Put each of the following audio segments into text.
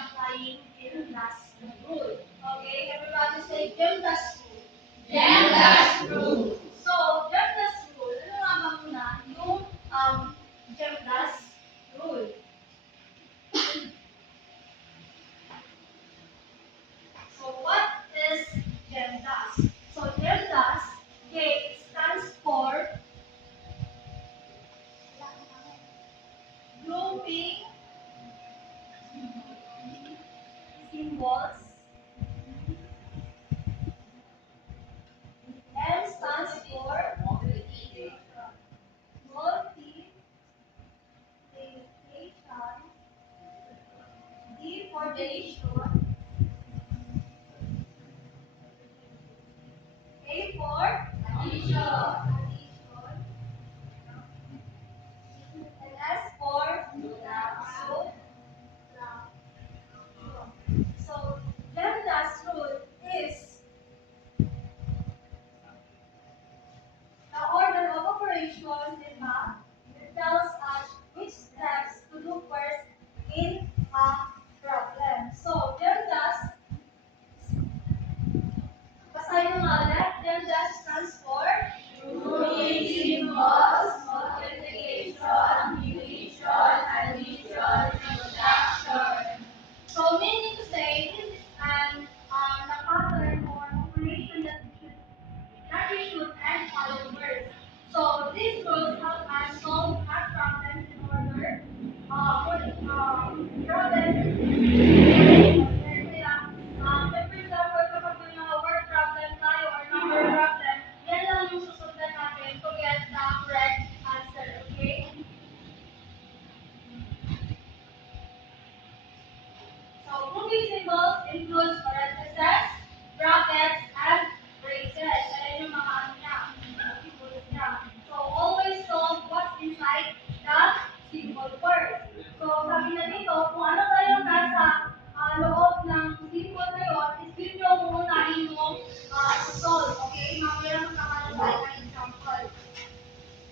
applying Gemdas rule. Okay, everybody say Gemdas rule. Gemdas rule. So, Gemdas rule, ano nga ba muna yung Gemdas rule? So, what is Gemdas? So, Gemdas, G stands for grouping symbols. M stands for multiplication. D for addition. A for addition. And S for subtraction. So, Gemdas rule is the order of operations in math. It tells us which steps to do first in a problem. So, Gemdas, basahin mo nga ulit. Gemdas stands for Grouping symbols, multiplication, division, addition, subtraction. So, meaning to say, this is the pattern or operation that we should and follow first. So, these rules help us solve math problems in order problems. Kaya, for example, kapag may mga word problem tayo or number problem, yan lang yung susundan natin to get the correct answer, okay? So, grouping symbols includes parentheses, brackets, and braces. Ayan yung mga ano niya, symbols niya. So, always solve what's inside the symbol first. So, sabi na dito, kung ano tayo nasa loob ng symbol na yun, is yun yung uunahin mong solve. Okay? Mamaya magkakaroon tayo ng example.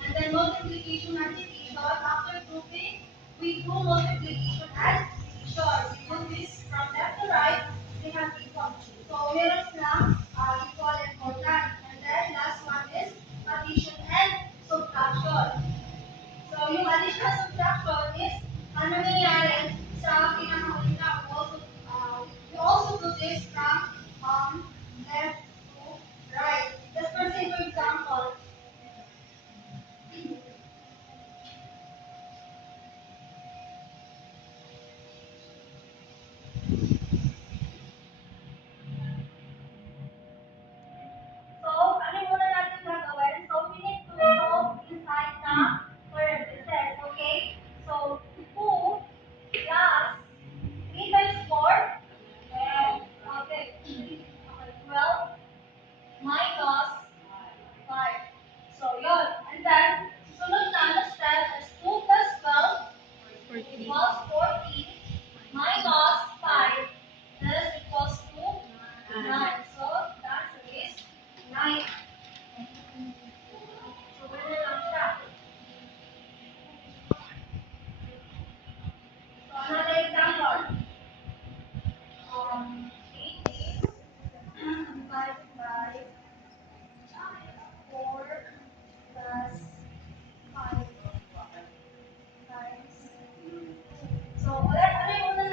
And then multiplication and division. After grouping, we do multiplication and division. We do this from left to right. They have equal. So meron silang equal and quotient. And then last one is addition and subtraction. So yung addition and subtraction is ano nangyayari sa pinakahuli na. We also do this from left to right. Just for say for example, so, ano muna natin gagawin? So, we need to solve inside the parentheses, okay? So, 2 plus 3 times 4, okay, 12 minus 5. So, yun. And then, susunod na step is 2 plus 12 equals 14 minus 5 is equals to 9. So, the answer is 9. So, ganun lang siya. So, another example. 18 divided by 4 plus 5 times. So, ulit, ano yung una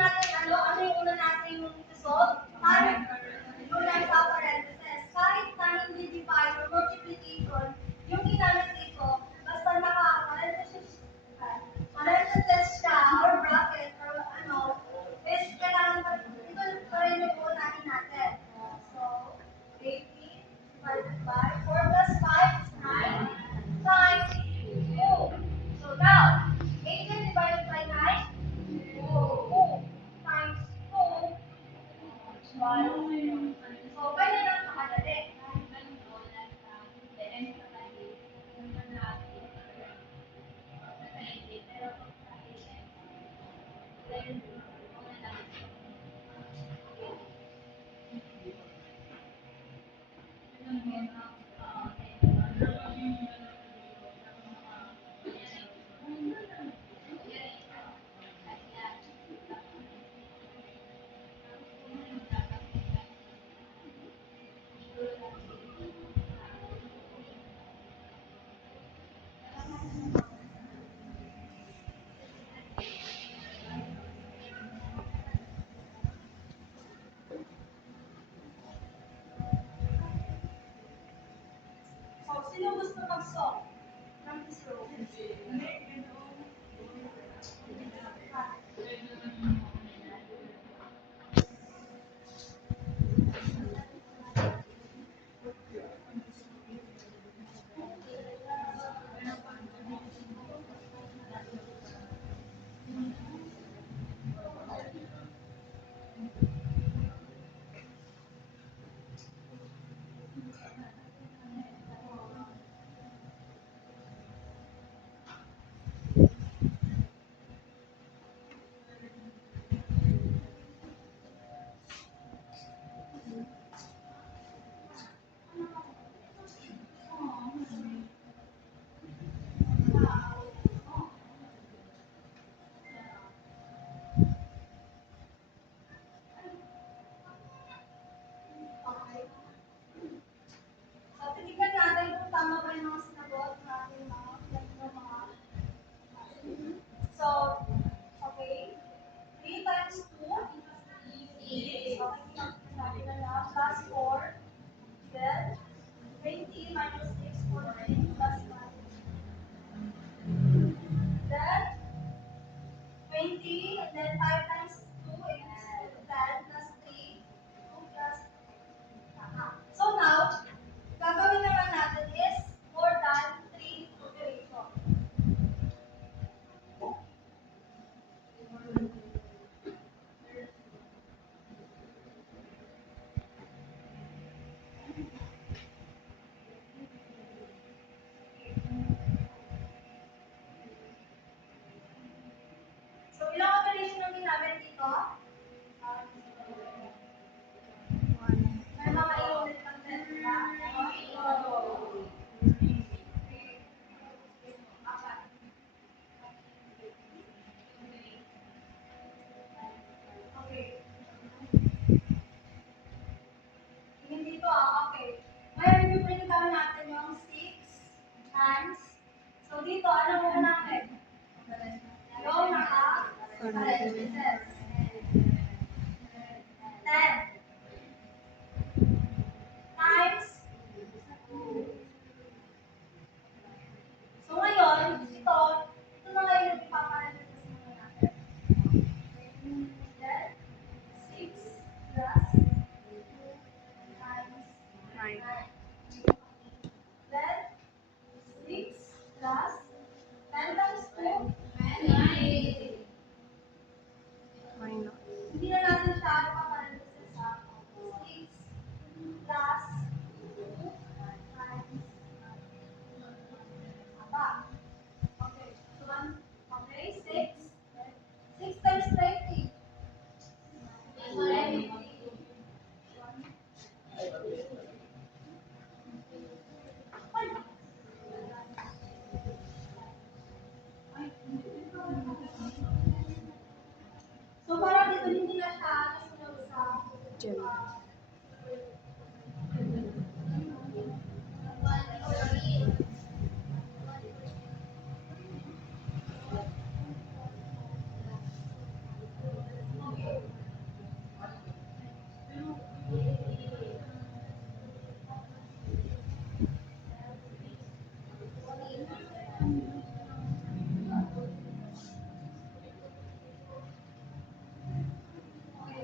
natin solve? Yung nasa parentheses. Kahit na hindi divide or multiplication, yung ginamit dito, basta parentheses siya, or bracket, or ano, is kailangan pa, ito pa rin yung unahin natin. So, 18 divided by 4 plus 5 is 9 times 2. So now, 18 divided by 9, 2 times 2, 12. So, ganyan lang makadali. gusto mag-solve from this row? Okay. So, titignan natin kung tama ba yung mga sinagot ng ating mga. So, okay. 3 times 2 is, okay, sabi na lang, plus 4. Then, 20 minus 6, 14 plus 1. Then, 20, and then 5 times 2 is 10 plus 3, 2 plus. So now, gagawin naman natin is more than 3 operation. So, ilang operation ang ginamit dito? May mga iulit ng 10, diba? Apat. Okay. Tingin dito okay. Ngayon, i-bring down natin yung 6 times. So, dito, ano muna natin? Yung parentheses. 10 times. So, ngayon, ito na ngayon yung ipaparentheses muna natin. Then, 6 plus 2 times 9. Then, 6 plus 10 times 2, 20. Hindi na natin siya ipaparentheses sa 6 plus 2 times apa. Okay, so okay, 6. 6 times 20. 20. So, parang dito hindi na siya nasunod sa okay,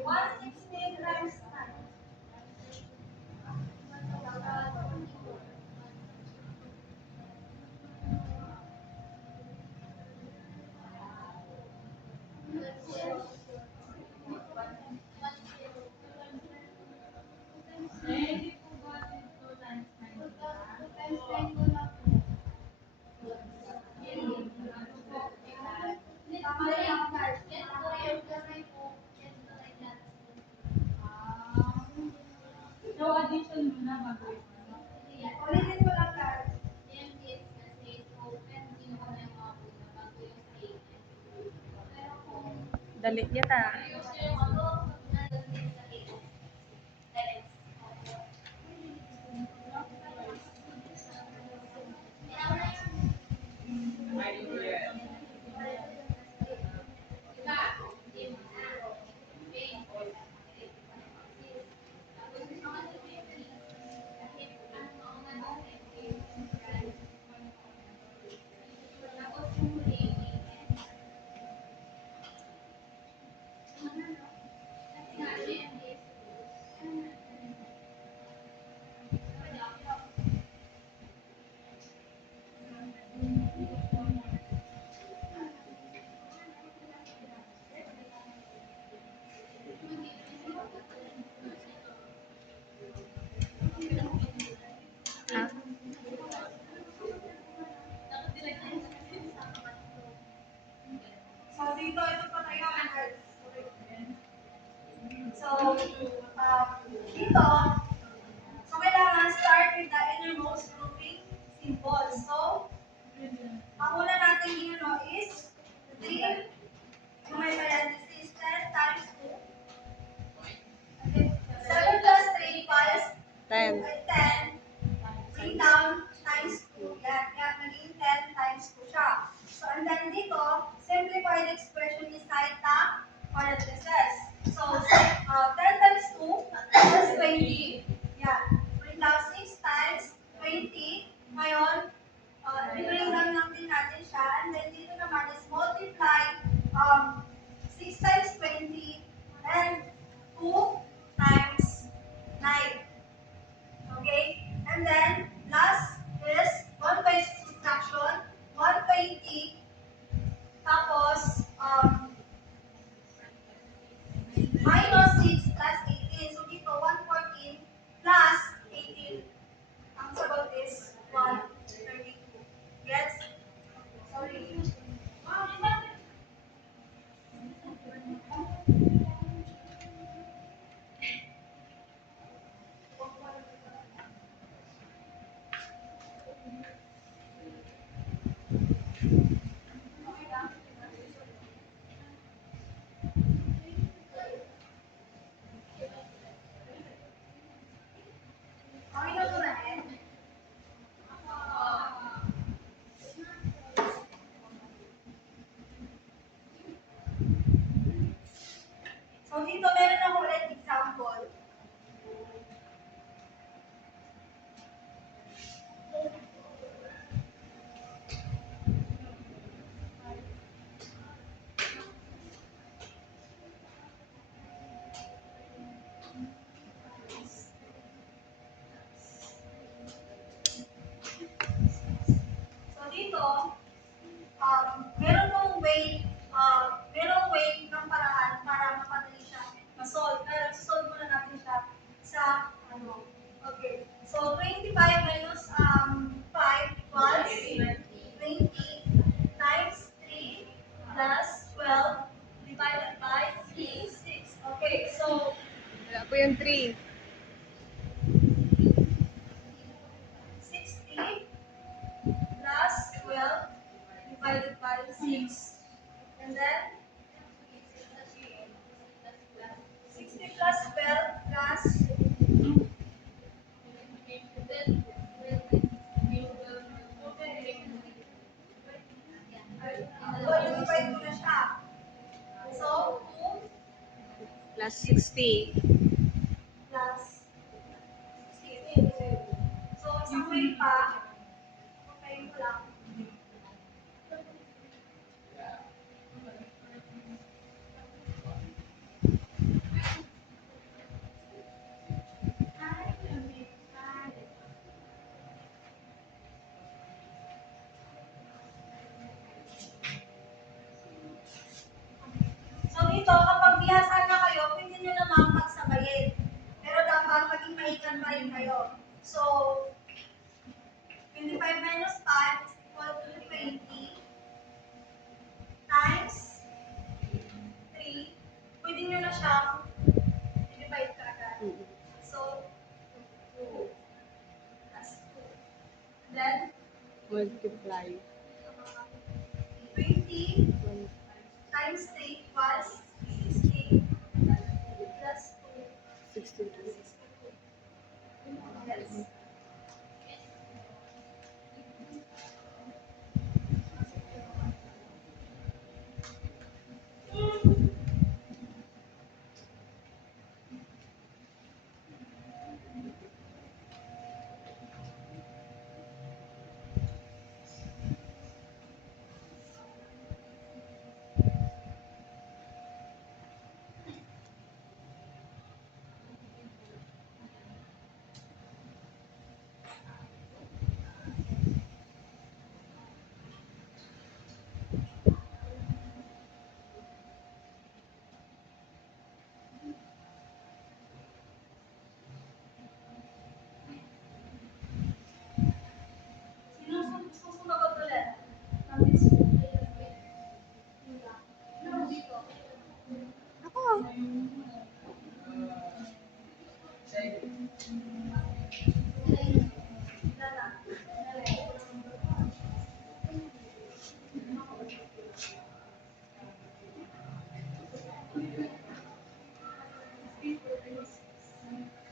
116 times 9. Times 10 ko lang. Tama rin ako, guys. So, addition muna bago yung ano. Ulitin ko lang, guys. Dali niya ta. So, dito, so kailangan start with the innermost grouping symbol. So, ang una natin ginano is 3, yung may parenthesis, 10 times 2. Okay. 7 plus 3 equals 10. 10. Bring down times 2. Yan, yan, naging 10 times 2 siya. So, and then dito, simplified expression inside the parentheses. So, 10 times 2 plus 20. Yan. Bring down 6 times 20. Ngayon, i-bring down lang din natin siya. And then dito naman is multiply 6 times 20 and 2 times 9. Okay? And then, last is 1 by subtraction, 120, tapos, minus 6 plus 18. So, dito, 114 plus 18. Ang sagot is 132. Yes? Sorry. Okay na po na eh. So, dito meron ako ulit example. So, dito, merong way ng paraan para mapadali siya ma-solve. Pero solve muna natin siya sa ano. Okay. So 25 minus 5 equals 20 times 3 plus 12 divided by 6. Okay. So Wala po yung 3. 60 plus 12 divided by 6. And then 60 plus 12 plus 25 ko na siya. So, 2 Plus 60. plus 60. So, isang way pa, okay mo lang. So dito, kapag biyasan na kayo, pwede nyo naman pagsabayin. Pero dapat maging maikan pa rin kayo. So, 25 minus 5 is equal to 20 times 3. Pwede nyo na siyang i-divide ka agad. So, 2 plus 2. Then, Multiply. 20 times 3 equals 60 plus 2. 62. Yes. 2, 6, 7,